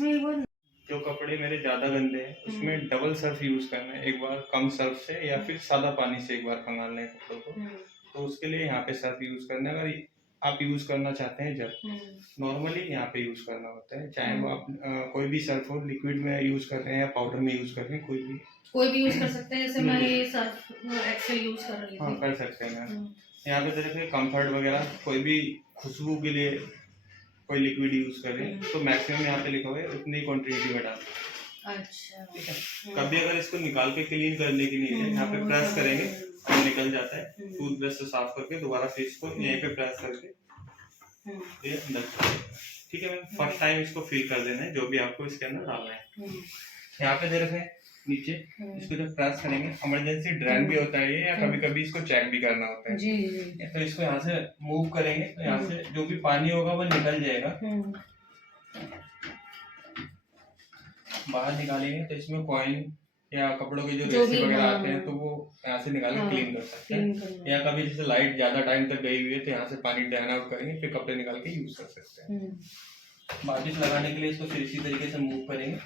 इसमें एक बार जो कपड़े मेरे ज़्यादा गंदे हैं उसमें डबल सर्फ यूज़ करना है, एक बार कम सर्फ से या फिर सादा पानी से एक बार खंगालना है कपड़ों को। तो उसके लिए यहाँ पे सर्फ यूज़ करना है, अगर आप यूज़ करना चाहते हैं जब नॉर्मली यहाँ पे यूज़ करना होता है, चाहे वो आप कोई भी सर्फ हो, लिक्विड में यूज़ कर रहे हैं या पाउडर में यूज़ कर रहे हैं, कोई भी यूज कर सकते हैं। जैसे मैं ये सर्फ एक्सेल यूज कर रही हाँ थी। कर सकते हैं मैम। यहाँ पे देखिए कंफर्ट वगैरह कोई भी खुशबू के लिए कोई लिक्विड यूज़ करें तो मैक्सिमम यहाँ पे लिखा हुआ है उतनी क्वांटिटी में डालें। अच्छा, ठीक है। कभी अगर इसको निकाल के क्लीन करने के लिए यहाँ पे प्रेस करेंगे तो निकल जाता है, टूथब्रश से साफ करके दोबारा फिर इसको यहीं पे प्रेस करके ये अंदर चला जाएगा। ठीक है मैम। फर्स्ट टाइम इसको फिल कर देना है जो भी आपको इसके अंदर डालना है। यहाँ पे दे रखे हैं नीचे, इसको जब प्रेस करेंगे, इमरजेंसी ड्रेन भी होता है ये, या कभी कभी इसको चेक भी करना होता है जी। तो इसको यहाँ से मूव करेंगे तो यहाँ से जो भी पानी होगा वो निकल जाएगा। बाहर निकालेंगे तो इसमें कॉइन या कपड़ों के जो रेसे वगैरह आते हैं तो वो यहाँ से निकाल के क्लीन कर सकते हैं। या कभी जैसे लाइट ज्यादा टाइम तक गई हुई है तो यहाँ से पानी ड्रेन आउट करेंगे, फिर कपड़े निकाल के यूज कर सकते हैं। वापिस लगाने के लिए इसको फिर इसी तरीके से मूव करेंगे,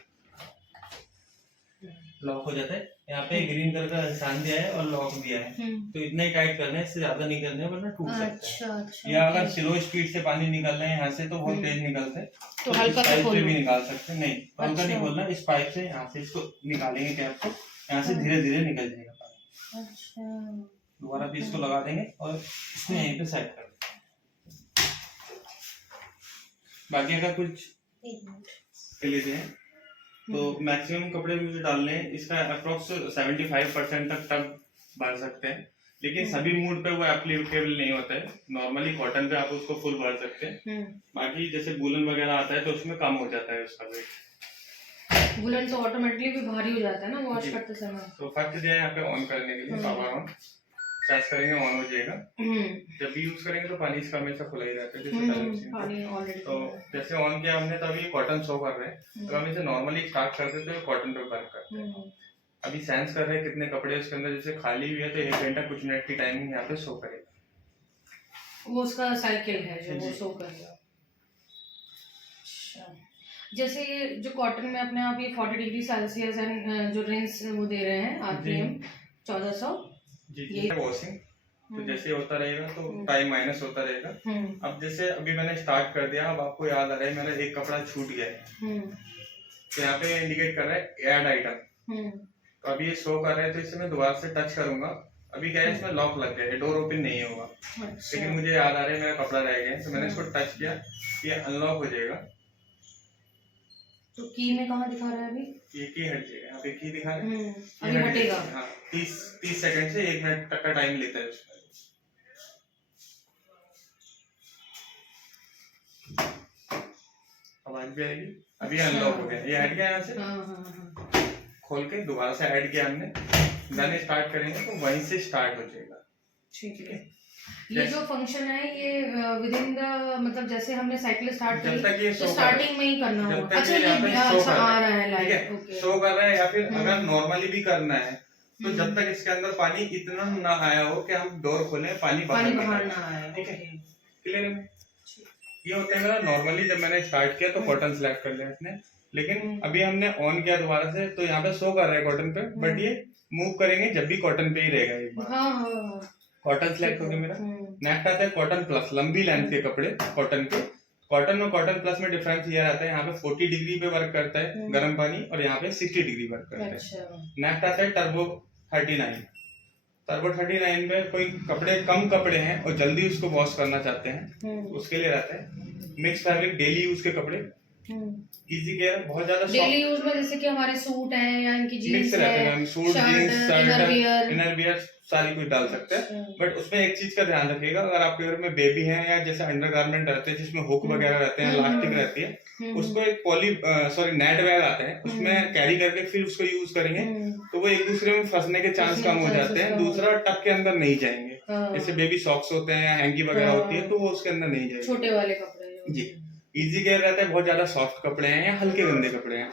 लॉक हो जाता है। यहाँ पे ग्रीन कलर का निशान दिया है और लॉक दिया है, तो इतना ही टाइट करना है, इससे ज्यादा नहीं करना है वरना टूट सकता है। अच्छा, या अगर स्लो स्पीड से पानी निकल रहा है यहाँ से तो बहुत तेज निकलता है, तो हल्का पाइप से भी निकाल सकते हैं। नहीं हल्का नहीं खोलना, इस पाइप से यहाँ से इसको निकालेंगे कैप को, यहाँ से धीरे धीरे निकल जाएगा पानी। अच्छा, दोबारा भी इसको लगा देंगे और इसको यहीं पे सेट कर देंगे। बाकी अगर कुछ ले लेते हैं तो मैक्सिमम कपड़े मुझे डालने हैं, इसका अप्रोक्स 75% तक टब भर सकते हैं, लेकिन सभी मूड पे वो एप्लीकेबल नहीं होता है। नॉर्मली कॉटन पे आप उसको फुल भर सकते हैं, बाकी जैसे वुलन वगैरह आता है तो उसमें कम हो जाता है उसका वेट। वुलन तो ऑटोमेटिकली भी भारी हो जाता है ना वॉश करते समय। तो फर्स्ट दिया है यहाँ पे ऑन करने के लिए, पावर ऑन प्रेस करेंगे ऑन हो जाएगा। जब भी यूज करेंगे तो पानी इसका हमेशा खुला ही रहता है, जैसे पानी ऑलरेडी। तो जैसे ऑन किया हमने तो अभी कॉटन शो कर रहे हैं, तो हम इसे नॉर्मली स्टार्ट करते तो कॉटन पे वर्क करते हैं। अभी सेंस कर रहे हैं कितने कपड़े उसके अंदर, जैसे खाली हुई है तो 1 घंटा कुछ मिनट की टाइमिंग यहाँ पे शो करेगा, वो उसका साइकिल है जो वो शो करेगा। अच्छा, जैसे ये जो कॉटन में अपने आप ये 40 डिग्री सेल्सियस एंड जो रिंस वो दे रहे हैं आरपीएम 1400 ये वॉशिंग, तो जैसे होता रहेगा तो टाइम माइनस होता रहेगा। अब जैसे अभी मैंने स्टार्ट कर दिया, अब आपको याद आ रहा है मेरा एक कपड़ा छूट गया है, तो यहाँ पे इंडिकेट कर रहा है ऐड आइटम, तो अभी ये शो कर रहा है, तो इसे मैं दोबारा से टच करूंगा। अभी क्या है इसमें लॉक लग गया है, डोर ओपन नहीं होगा। अच्छा। लेकिन मुझे याद आ रहा है मेरा कपड़ा रह गया है, तो मैंने इसको टच किया, ये अनलॉक हो जाएगा। तो की में कहाँ दिखा रहा है अभी? ये की हट जाएगा, यहाँ पे की दिखा रहा है, अभी हटेगा। हाँ 30 सेकंड से 1 मिनट तक का टाइम लेता है उसमें। आवाज भी आएगी। अभी अनलॉक हो गया, ये हट गया यहाँ से। खोल के दोबारा से ऐड किया हमने, गाने स्टार्ट करेंगे तो वहीं से स्टार्ट हो जाएगा। ठीक है। ये जो फंक्शन है ये विद इन द मतलब जैसे हमने साइकिल स्टार्ट की तो स्टार्टिंग में ही करना होगा। अच्छा ये आ रहा है लाइट शो कर रहा है, या फिर अगर नॉर्मली भी करना है तो जब तक इसके अंदर पानी इतना ना आया हो कि हम डोर खोलें पानी बाहर ना आए। ठीक है, क्लियर है। ये होता है मेरा नॉर्मली जब मैंने स्टार्ट किया तो कॉटन सिलेक्ट कर लिया इसने, लेकिन अभी हमने ऑन किया दोबारा से तो यहाँ पे शो कर रहा है कॉटन पे, बट ये मूव करेंगे जब भी कॉटन पे ही रहेगा एक बार। कॉटन सिलेक्ट हो गया मेरा। नेक्स्ट आता है कॉटन प्लस, लंबी लेंथ के कपड़े कॉटन के। कॉटन और कॉटन प्लस में डिफरेंस ये रहता है, यहाँ पे 40 डिग्री पे वर्क करता है गर्म पानी, और यहाँ पे 60 डिग्री वर्क करता है। नेक्स्ट आता है टर्बो 39। टर्बो 39 में कोई कपड़े कम कपड़े हैं और जल्दी उसको वॉश करना चाहते हैं, उसके लिए रहता है। मिक्स फैब्रिक डेली यूज के कपड़े, इजी केयर, बहुत ज्यादा डेली यूज में जैसे कि हमारे सूट है या इनकी जीन्स है, suit jeans shirt inner wear सारी कुछ डाल सकते हैं। बट उसमें एक चीज का ध्यान रखिएगा, अगर आपके घर में बेबी है या जैसे अंडरगारमेंट रहते हैं जिसमें हुक वगैरह रहते हैं, इलास्टिक रहती है, उसको एक नेट बैग आता है उसमें कैरी करके फिर उसको यूज करेंगे तो वो एक दूसरे में फंसने के चांस कम हो जाते हैं। दूसरा टक के अंदर नहीं जाएंगे, जैसे बेबी सॉक्स होते हैं या हैंकी वगैरह होती है तो वो उसके अंदर नहीं जाएंगे। छोटे वाले कपड़े जी इजी केयर रहता है, बहुत ज्यादा सॉफ्ट कपड़े हैं या हल्के गंदे कपड़े हैं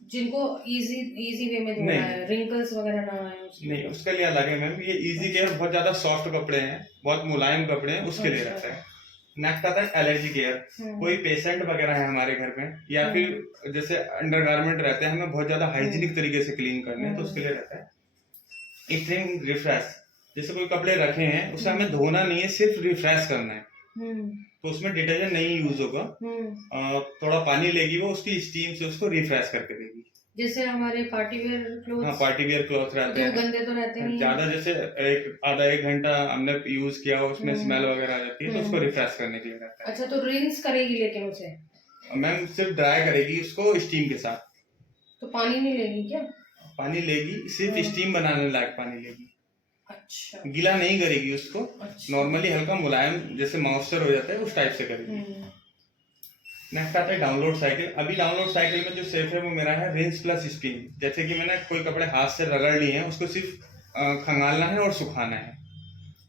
जिनको इजी वे में धोना है, रिंकल्स वगैरह ना आए नहीं, उसके लिए अलग है मैम। ये इजी केयर बहुत ज्यादा सॉफ्ट कपड़े हैं, बहुत मुलायम कपड़े हैं, उसके लिए रहता है। नेक्स्ट आता है एलर्जी केयर। कोई पेशेंट वगैरह है हमारे घर में, या फिर जैसे अंडरगारमेंट रहते हैं, हमें बहुत ज्यादा हाइजीनिक तरीके से क्लीन करने हैं, तो उसके लिए रहता है इथेरिंग रिफ्रेश। जैसे कोई कपड़े रखे हैं उसे हमें धोना नहीं है, सिर्फ रिफ्रेश करना है, तो उसमें डिटर्जेंट नहीं यूज होगा। थोड़ा पानी लेगी वो, उसकी स्टीम से उसको रिफ्रेश करके देगी। जैसे हमारे पार्टी वेयर क्लोथ, हाँ पार्टी वेयर क्लॉथ रहते हैं, गंदे तो रहते नहीं ज्यादा, जैसे आधा एक घंटा हमने यूज किया उसमें स्मेल वगैरह आ जाती है, तो उसको रिफ्रेश करने के लिए रहता है। अच्छा, तो रिंस करेगी लेकिन उसे मैम सिर्फ ड्राई करेगी उसको स्टीम के साथ, तो पानी नहीं लेगी क्या? पानी लेगी, सिर्फ स्टीम बनाने लायक पानी लेगी। अच्छा, गीला नहीं करेगी उसको। अच्छा। नॉर्मली हल्का मुलायम जैसे मॉइस्चर हो जाता है उस टाइप से करेगी। नेक्स्ट आता है डाउनलोड साइकिल। अभी डाउनलोड साइकिल में जो सेफ है वो मेरा है रिंस प्लस स्पिन। जैसे कि मैंने कोई कपड़े हाथ से रगड़ लिए हैं, उसको सिर्फ खंगालना है और सुखाना है।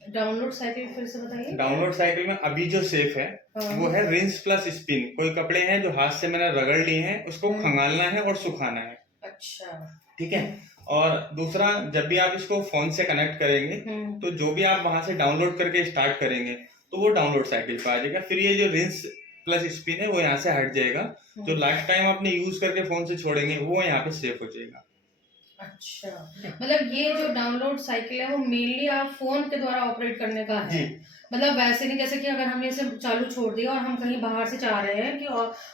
डाउनलोड साइकिल फिर से बताइए। डाउनलोड साइकिल में अभी जो सेफ है वो है रिंस प्लस स्पिन। कोई कपड़े हैं जो हाथ से मैंने रगड़ लिए हैं, उसको खंगालना है और सुखाना है। अच्छा, ठीक है। और दूसरा, जब भी आप इसको फोन से कनेक्ट करेंगे तो जो भी आप वहां से डाउनलोड करके स्टार्ट करेंगे तो वो डाउनलोड साइकिल पे आ जाएगा। फिर ये जो रिंस प्लस स्पिन है वो यहाँ से हट जाएगा। जो लास्ट टाइम आपने यूज करके फोन से छोड़ेंगे वो यहाँ पे सेफ हो जाएगा। अच्छा, मतलब ये जो डाउनलोड साइकिल है वो मेनली आप फोन के द्वारा ऑपरेट करने का है। मतलब वैसे नहीं जैसे कि अगर हमने इसे चालू छोड़ दिया और हम कहीं बाहर से चाह रहे हैं कि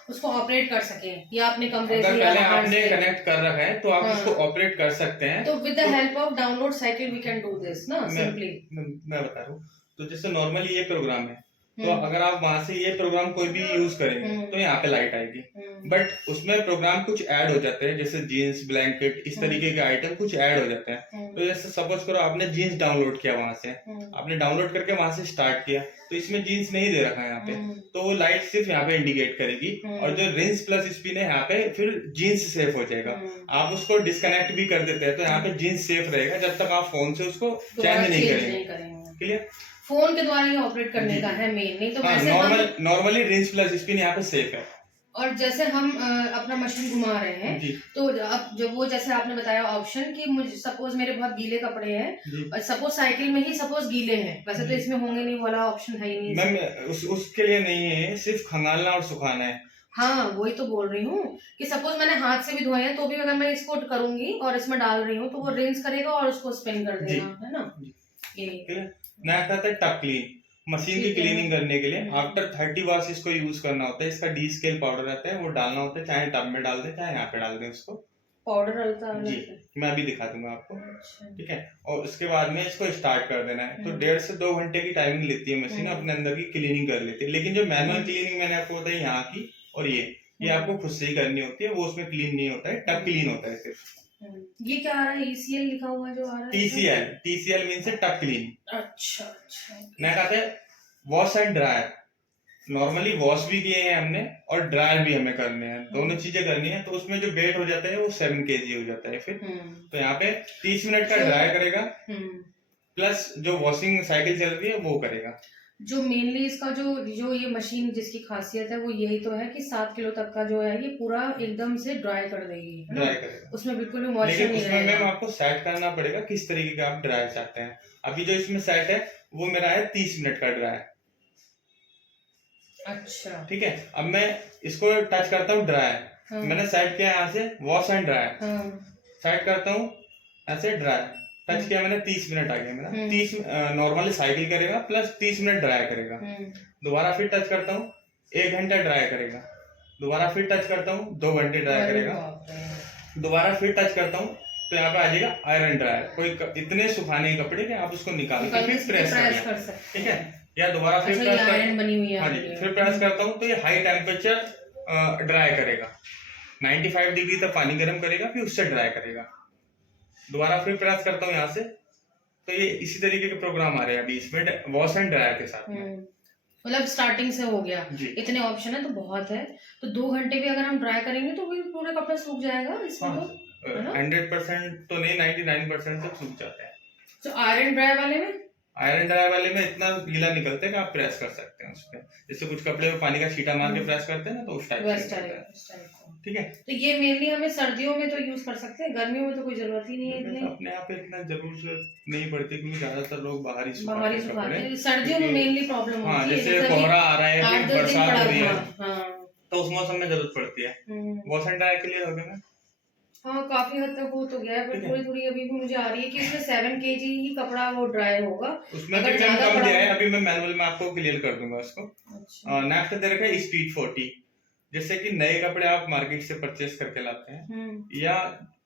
उसको ऑपरेट कर सकें, या अपने कमरे से या बाहर आपने कनेक्ट कर रखा है तो आप उसको ऑपरेट कर सकते हैं। तो with the help of download cycle we can do this ना, सिंपली। मैं बता रहा हूँ, तो जैसे नॉर्मली ये प्रोग्राम है, तो अगर आप वहां से ये प्रोग्राम कोई भी यूज करेंगे तो यहाँ पे लाइट आएगी। बट उसमें प्रोग्राम कुछ ऐड हो जाते हैं, जैसे जीन्स, ब्लैंकेट, इस तरीके के आइटम कुछ ऐड हो जाते हैं। तो जैसे सपोज करो आपने जीन्स डाउनलोड किया, वहां से आपने डाउनलोड करके वहां से स्टार्ट किया, तो इसमें जीन्स नहीं दे रखा है यहाँ पे, तो वो लाइट सिर्फ यहाँ पे इंडिकेट करेगी। और जो रिंस प्लस स्पिन है यहाँ पे फिर जीन्स सेफ हो जाएगा। आप उसको डिस्कनेक्ट भी कर देते हैं तो यहाँ पे जीन्स सेफ रहेगा जब तक आप फोन से उसको चेंज नहीं करेंगे। क्लियर? फोन के द्वारा ही ऑपरेट करने का है मेन, नहीं तो वैसे नॉर्मली रिंस प्लस स्पिन यहाँ पे सेफ है। और जैसे हम अपना मशीन घुमा रहे हैं तो अब जो वो जैसे आपने बताया ऑप्शन कि मुझे सपोज मेरे बहुत गीले कपड़े हैं और सपोज साइकिल में ही सपोज गीले हैं, वैसे तो इसमें होंगे नहीं, वाला ऑप्शन है ही नहीं। मैम उसके लिए नहीं है, सिर्फ खंगालना और सुखाना है। हाँ वही तो बोल रही हूँ कि सपोज मैंने हाथ से भी धोए हैं तो भी अगर मैं इसको करूंगी और इसमें डाल रही हूँ तो वो रिंस करेगा और उसको स्पिन कर देगा, है ना। ये नेक्स्ट आता है टब क्लीन। मशीन की क्लीनिंग करने के लिए आफ्टर 30 वॉश इसको यूज करना होता है। इसका डी स्केल पाउडर रहता है, वो डालना होता है, चाहे टब में डाल दे चाहे यहाँ पे डाल दे। उसको पाउडर डालता है जी, मैं अभी दिखा दूंगा आपको। ठीक है। और उसके बाद में इसको स्टार्ट कर देना है। तो 1.5 से 2 घंटे की टाइमिंग लेती है मशीन, अपने अंदर की क्लीनिंग कर लेती है। लेकिन जो मैनुअल क्लीनिंग मैंने आपको बताई यहाँ की और ये आपको खुद से ही करनी होती है, वो उसमें क्लीन नहीं होता है, टब क्लीन होता है सिर्फ। ये क्या आ रहा है? ECL लिखा हुआ जो आ रहा है? TCL मीन से टब क्लीन। अच्छा अच्छा। नेक्स्ट आता है wash and dryer. Normally wash भी किए हैं हमने और ड्रायर भी हमें करने हैं, दोनों चीजें करनी है। तो उसमें जो वेट हो जाता है वो 7 kg हो जाता है। फिर तो यहाँ पे 30 मिनट का ड्राई करेगा प्लस जो वॉशिंग साइकिल चल रही है वो करेगा। जो मेनली इसका जो ये मशीन जिसकी खासियत है वो यही तो है कि 7 किलो तक का जो है ये पूरा एकदम से ड्राई कर देगी, ड्राई करेगा, उसमें बिल्कुल भी मॉइस्चर नहीं रहेगा। मैम आपको सेट करना पड़ेगा किस तरीके का आप ड्राई चाहते हैं। अभी जो इसमें सेट है वो मेरा है 30 मिनट का ड्राई। अच्छा ठीक है। अब मैं इसको टच करता हूँ ड्राई, मैंने सेट किया यहाँ से वॉश एंड ड्राई, सेट करता हूँ ऐसे ड्राई, टच किया मैंने 30 मिनट आ गया मेरा। 30 नॉर्मली साइकिल करेगा प्लस 30 मिनट ड्राई करेगा। दोबारा फिर टच करता हूँ 1 घंटा ड्राई करेगा। दोबारा फिर टच करता हूँ 2 घंटे ड्राई करेगा। दोबारा फिर टच करता हूँ तो यहाँ पे आ जाएगा आयरन ड्रायर। कोई इतने सुखाने के कपड़े कि आप उसको निकाल के फिर प्रेस कर सकते, ठीक है। या दोबारा फिर प्रेस फिर प्रेस करता हूँ तो ये हाई टेम्परेचर ड्राई करेगा। 95 डिग्री तक पानी गर्म करेगा, फिर उससे ड्राई करेगा। दोबारा फिर प्रेस करता हूँ यहाँ से, तो ये इसी तरीके के प्रोग्राम आ रहे हैं अभी इसमें वॉश एंड ड्रायर के साथ। मतलब स्टार्टिंग से हो गया, इतने ऑप्शन है तो बहुत है। तो 2 घंटे भी अगर हम ड्राई करेंगे तो भी पूरा कपड़ा सूख जाएगा इसमें। 100% तो नहीं, 99% तक सूख जाता है। तो आयरन ड्राई वाले में आयरन ड्राई वाले में इतना गीला निकलता है कि आप प्रेस कर सकते हैं उस पे, जैसे कुछ कपड़े में पानी का छींटा मार के प्रेस करते हैं ना, तो उस टाइप का। ठीक है, तो ये मेनली हमें सर्दियों में तो यूज कर सकते हैं, गर्मियों में तो कोई जरूरत ही नहीं है इतनी। अपने आप इतना जरूरत नहीं पड़ती, क्योंकि ज्यादातर लोग बाहर ही सुखाते हैं। सर्दियों में मेनली प्रॉब्लम होती है, जैसे कोहरा आ रहा है, 8-10 दिन बरसात पड़ा हो रही है, हाँ, तो उस मौसम में जरूरत पड़ती है। वॉश एंड ड्राई क्लियर हो गया ना? हाँ काफी हद तक हो तो गया है, पर थोड़ी थोड़ी अभी भी मुझे आ रही है कि इसमें 7 kg ही कपड़ा वो ड्राई होगा। उसमें भी ज्यादा कम दिया है, अभी मैं मैनुअल में आपको क्लियर कर दूंगा उसको। अच्छा। नेक्स्ट दे रखा है स्पीड 40, जैसे कि नए कपड़े आप मार्केट से परचेस करके लाते हैं या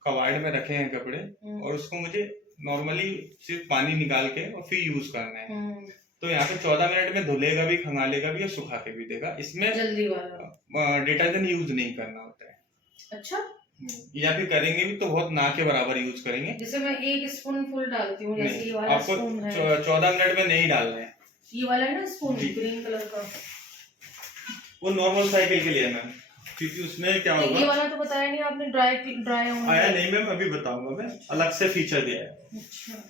कबाड़ में रखे हैं कपड़े, और उसको मुझे नॉर्मली सिर्फ पानी निकाल के और फिर यूज करना है, तो यहाँ पे 14 मिनट में धुलेगा भी, खंगालेगा भी और सुखा के भी देगा। इसमें जल्दी वाला डिटर्जेंट यूज नहीं करना होता है। अच्छा, या फिर करेंगे भी तो बहुत ना के बराबर यूज करेंगे। जैसे मैं 1 स्पून फुल डालती हूँ, जैसे ये वाला आपको स्पून है 14 मिनट में नहीं डालना है। ये वाला है ना स्पून ग्रीन कलर का, वो नॉर्मल साइकिल के लिए है मैम, क्योंकि उसमें क्या होगा। ये वाला तो बताया नहीं आपने, ड्राई आया नहीं मैम, अभी बताऊंगा मैं, अलग से फीचर दिया है। अच्छा।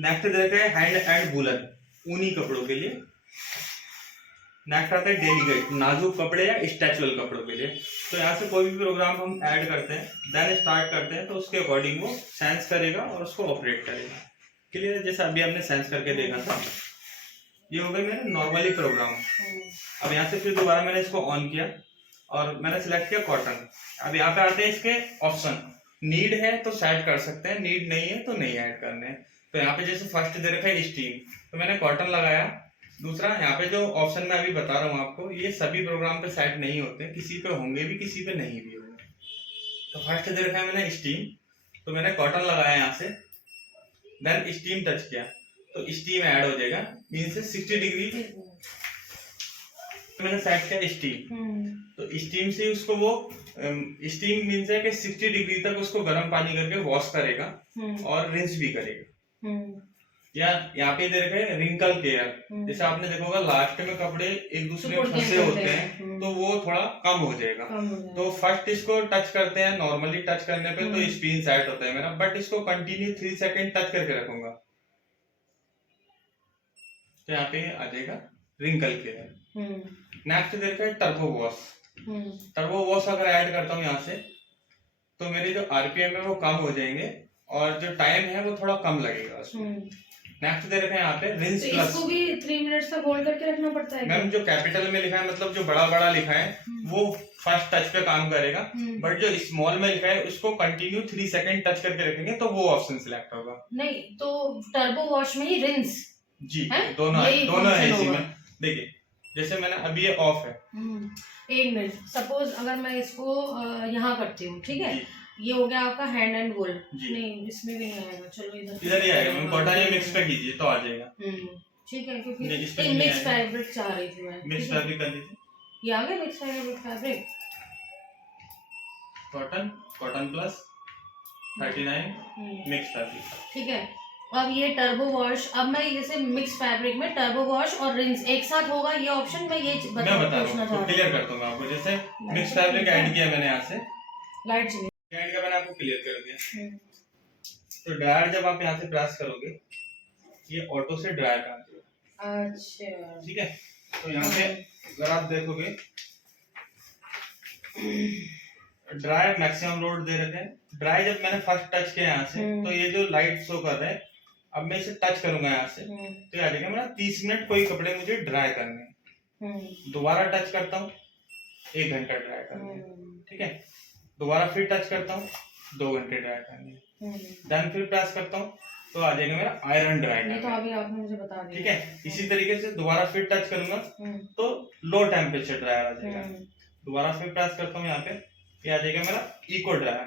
नेक्स्ट देते हैं हैंड एंड वूलन, ऊनी कपड़ों के लिए। नेक्स्ट आता है डेलिकेट, नाजुक कपड़े या स्टैचुअल कपड़ों के लिए। तो यहाँ से कोई भी प्रोग्राम हम ऐड करते हैं, देन स्टार्ट करते हैं, तो उसके अकॉर्डिंग वो सेंस करेगा और उसको ऑपरेट करेगा। क्लियर है? जैसे अभी हमने सेंस करके देखा था, ये हो गई मेरा नॉर्मली प्रोग्राम। अब यहाँ से फिर दोबारा मैंने इसको ऑन किया और मैंने सिलेक्ट किया कॉटन। अब यहाँ पे आते हैं इसके ऑप्शन, नीड है तो सेट कर सकते हैं, नीड नहीं है तो नहीं ऐड करने हैं। तो यहाँ पे जैसे फर्स्ट दे रखा है स्टीम, तो मैंने कॉटन लगाया। दूसरा यहाँ पे जो ऑप्शन मैं अभी बता रहा हूँ आपको, ये सभी प्रोग्राम पे सेट नहीं होते, किसी पे होंगे भी, किसी पे नहीं भी होंगे। तो फर्स्ट दे रखा है मैंने स्टीम, तो मैंने कॉटन लगाया यहाँ से, देन स्टीम टच किया तो स्टीम ऐड हो जाएगा, मीन से 60 डिग्री मैंने सेट किया स्टीम। तो स्टीम से उसको वो स्टीम मीन है कि 60 डिग्री तक उसको गर्म पानी करके वॉश करेगा और रिंस भी करेगा। या यहाँ पे दे रखे हैं रिंकल केयर, जैसे आपने देखा होगा लास्ट में कपड़े एक दूसरे में फंसे होते हैं, तो वो थोड़ा कम हो जाएगा। तो फर्स्ट इसको टच करते हैं, नॉर्मली टच करने पे तो स्क्रीन सेट होता है मेरा, बट इसको कंटिन्यू 3 सेकंड टच करके रखूंगा तो यहाँ पे आ जाएगा रिंकल केयर। नेक्स्ट दे रखा है टर्बो वॉश। टर्बो वॉश अगर ऐड करता हूँ यहाँ से, तो मेरे जो आरपीएम है वो कम हो जाएंगे और जो टाइम है वो थोड़ा कम लगेगा उसमें। नेक्स्ट दे रखे हैं यहाँ पे रिंस तो प्लस। इसको भी 3 मिनट्स तक होल्ड करके रखना पड़ता है। मैम जो कैपिटल में लिखा है, मतलब जो बड़ा बड़ा लिखा है वो फर्स्ट टच पे काम करेगा, बट जो स्मॉल में लिखा है उसको कंटिन्यू 3 सेकंड टच करके रखेंगे तो वो ऑप्शन सिलेक्ट होगा। नहीं तो टर्बो वॉश में ही रिंस जी दोनों है इसी में। देखिए जैसे मैंने अभी ये ऑफ है, 1 मिनट, सपोज अगर मैं इसको यहाँ करती हूँ, ठीक है, ये हो गया आपका हैंड एंड वूल। नहीं इसमें भी नहीं आएगा, चलो इधर ही आएगा मैम, कॉटन या मिक्स पे कीजिए तो आ जाएगा। ठीक है, क्योंकि मिक्स फैब्रिक चाह रही थी मैं। मिक्स फैब्रिक कर लीजिए, ये आ गया mix fabric cotton plus 39 mix fabric. ठीक है, अब ये टर्बो वॉश, अब मैं जैसे मिक्स फैब्रिक में टर्बो वॉश और रिंस एक साथ होगा ये ऑप्शन, मैं ये बता रहा हूँ, क्लियर करता हूँ आपको। जैसे मिक्स फैब्रिक ऐड किया मैंने यहाँ से, लाइट चाहिए ऐड का मैंने आपको क्लियर कर दिया। तो ड्रायर जब आप यहाँ से प्रेस करोगे ये ऑटो से ड्रायर कर देगा। अच्छा ठीक है, तो यहाँ पे अगर आप देखोगे ड्राई मैक्सिमम लोड दे रखे हैं। ड्राई जब मैंने फर्स्ट टच किया यहाँ से, तो ये जो लाइट शो कर रहे हैं, अब मैं इसे टच करूंगा यहाँ से तो आ जाएगा मेरा 30 मिनट कोई कपड़े मुझे ड्राई करने हैं। दोबारा टच करता हूँ 1 घंटा ड्राई करने, ठीक है, दोबारा फिर टच करता हूँ 2 घंटे ड्राई करने, देन फिर प्रेस करता हूँ तो आ जाएगा मेरा आयरन ड्राई। ये तो अभी आपने मुझे बता दिया। ठीक है, इसी तरीके से दोबारा फिर टच करूंगा तो लो टेम्परेचर ड्रायर आ जाएगा। दोबारा फिर प्रेस करता हूँ यहाँ पे, ये आ जाएगा मेरा इको ड्रायर।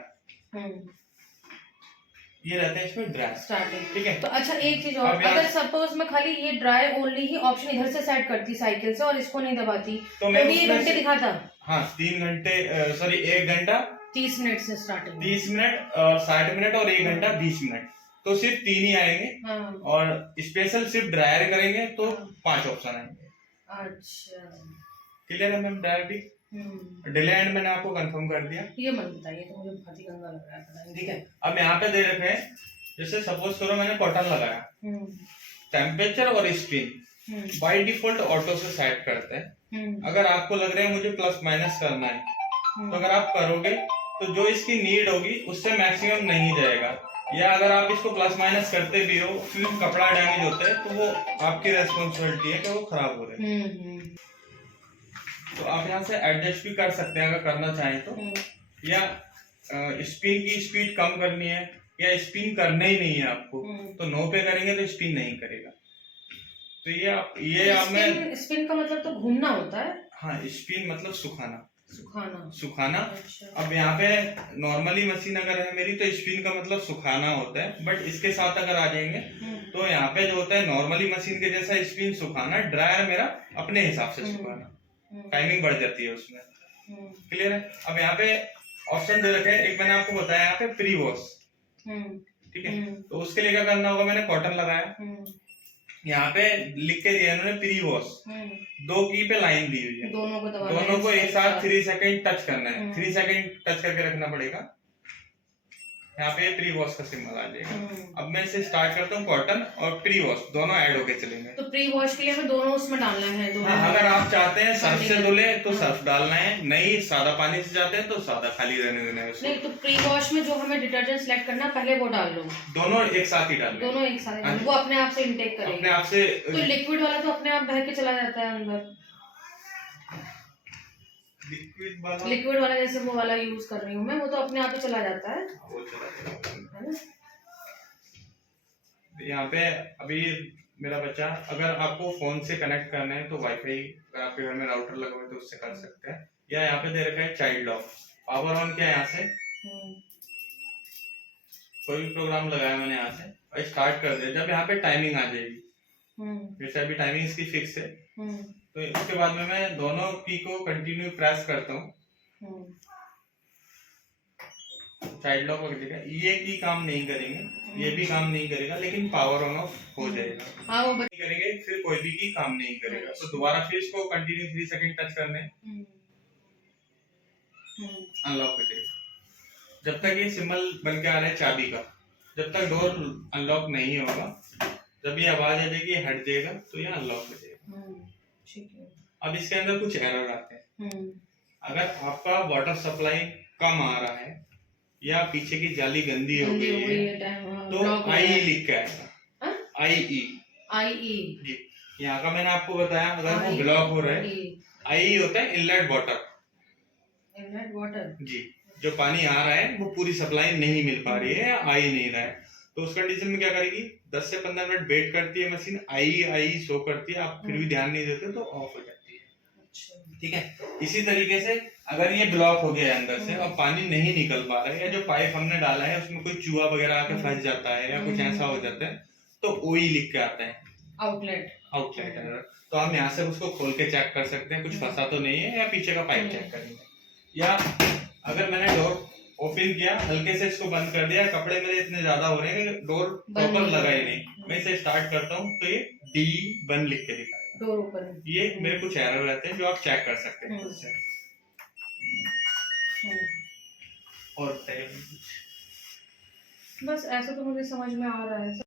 ये रहते हैं इसमें ड्राई स्टार्टिंग। ठीक है, तो अच्छा एक चीज और, अगर सपोज मैं खाली ये ड्राई ओनली ही ऑप्शन इधर से सेट करती साइकिल से और इसको नहीं दबाती तो भी 1 घंटे दिखाता। हाँ 3 घंटे सॉरी 1 घंटा 30 मिनट से स्टार्टिंग, 30 मिनट 60 मिनट और 1 घंटा 20 मिनट, तो सिर्फ 3 ही आएंगे। और स्पेशल सिर्फ ड्रायर करेंगे तो 5 ऑप्शन आएंगे। अच्छा क्लियर है मैम? ड्रायर भी डिले एंड मैंने आपको कंफर्म कर दिया। ये मत बताइए, तो मुझे बहुत ही गंदा लग रहा है। ठीक है, अब यहाँ पे दे रखे हैं, जैसे सपोज करो मैंने कॉटन लगाया, टेम्परेचर और स्पिन बाय डिफॉल्ट ऑटो से सेट करते हैं। अगर आपको लग रहा है मुझे प्लस माइनस करना है, तो अगर आप करोगे तो जो इसकी नीड होगी उससे मैक्सिमम नहीं जाएगा, या अगर आप इसको प्लस माइनस करते भी हो क्योंकि कपड़ा डैमेज होता है तो वो आपकी रेस्पॉन्सिबिलिटी है कि वो खराब हो रहे हैं। तो आप यहाँ से एडजस्ट भी कर सकते हैं अगर करना चाहें तो, या स्पिन की स्पीड कम करनी है या स्पिन करना ही नहीं है आपको, तो नो पे करेंगे तो स्पिन नहीं करेगा। तो ये आप में स्पिन का मतलब तो घूमना होता है। हाँ, स्पिन मतलब सुखाना। सुखाना। अच्छा। अब यहाँ पे नॉर्मली मशीन अगर है मेरी तो स्पिन का मतलब सुखाना होता है, बट इसके साथ अगर आ जाएंगे तो यहाँ पे जो होता है नॉर्मली मशीन के जैसा स्पिन सुखाना, ड्रायर मेरा अपने हिसाब से सुखाना, टाइमिंग बढ़ जाती है उसमें। क्लियर है? अब यहाँ पे ऑप्शन दे रखे हैं, एक मैंने आपको बताया यहाँ पे प्री वॉश, ठीक है, तो उसके लिए क्या करना होगा, मैंने कॉटन लगाया, यहाँ पे लिख के दिया इन्होंने प्री वॉश, 2 की पे लाइन दी हुई है, दोनों को एक साथ 3 सेकंड टच करना है, 3 सेकंड टच करके रखना पड़ेगा। यहाँ पे प्री वॉश का सिंबल आ जाएगा। अब मैं इसे स्टार्ट करता हूँ, कॉटन और प्री वॉश दोनों ऐड होके चलेंगे। तो प्री वॉश के लिए हमें दोनों उसमें डालना है दोनों। हाँ, अगर आप चाहते हैं सर्फ से धुले तो सर्फ डालना है, नहीं सादा पानी से चाहते हैं तो सादा खाली रहने देना है उसको। नहीं, तो प्री वॉश में जो हमें डिटर्जेंट सेलेक्ट करना पहले वो डाल लो, दोनों एक साथ ही डालना, दोनों एक साथ, वो अपने आप से इनटेक करेगा अपने आप से। तो लिक्विड वाला तो अपने आप बह के चला जाता है अंदर, लिक्विड वाला जैसे वो वाला यूज कर रही हूँ मैं, वो तो अपने आप ही चला जाता है, वो चला जाता है। यहाँ पे अभी मेरा बच्चा, अगर आपको फोन से कनेक्ट करना है तो वाईफाई, अगर आपके घर में राउटर लगा हुआ है तो उससे कर सकते हैं, या यहाँ पे दे रखा है चाइल्ड लॉक, पावर ऑन किया यहाँ से, कोई भी प्रोग्राम लगाया मैंने यहाँ से और स्टार्ट कर दिया, जब यहाँ पे टाइमिंग आ जाएगी, जैसे अभी टाइमिंग इसकी फिक्स है, तो उसके बाद में मैं दोनों की को कंटिन्यू प्रेस करता हूँ, चाइल्ड लॉक वगैरह, ये की काम नहीं करेंगे, ये भी काम नहीं करेगा, लेकिन पावर ऑन ऑफ हो जाएगा। हाँ, वो नहीं करेंगे फिर कोई भी की काम नहीं करेगा, तो दोबारा फिर इसको कंटिन्यू 3 सेकंड टच करने, अनलॉक हो जाएगा। जब तक ये सिंबल बन के आ रहा है चाबी का, जब तक डोर अनलॉक नहीं होगा, जब ये आवाज आ जाएगी हट जाएगा तो ये अनलॉक हो जाएगा। अब इसके अंदर कुछ एरर आते हैं, अगर आपका वाटर सप्लाई कम आ रहा है या पीछे की जाली गंदी हो गई है तो आई लिख के आएगा, आई जी। यहाँ का मैंने आपको बताया, अगर वो ब्लॉक हो रहा है, आई होता है इनलेट वाटर जी, जो पानी आ रहा है वो पूरी सप्लाई नहीं मिल पा रही है, आ ही नहीं रहा है, तो उस कंडीशन में क्या करेगी, 10 से 15 मिनट वेट करती है मशीन, आई शो करती है, आप फिर भी ध्यान नहीं देते तो ऑफ हो जाती है। ठीक है, इसी तरीके से अगर ये ब्लॉक हो गया है अंदर से और पानी नहीं निकल पा रहा है, या जो पाइप हमने डाला है उसमें कोई चूहा वगैरह आके फंस जाता है या कुछ ऐसा हो जाता है, तो ओई लिख के आता है, आउटलेट एरर, तो हम यहाँ से उसको खोल के चेक कर सकते हैं कुछ फंसा तो नहीं है, या पीछे का पाइप चेक करेंगे, या अगर मैंने डोर ओपन किया, हल्के से इसको बंद कर दिया, कपड़े मेरे इतने ज्यादा हो रहे हैं कि डोर प्रॉपर लगा ही नहीं, मैं इसे स्टार्ट करता हूँ तो ये डी बंद लिख के दिखाएगा, डोर ओपन। ये मेरे कुछ एरर रहते हैं जो आप चेक कर सकते हैं खुद से। और बस ऐसा तो मुझे समझ में आ रहा है।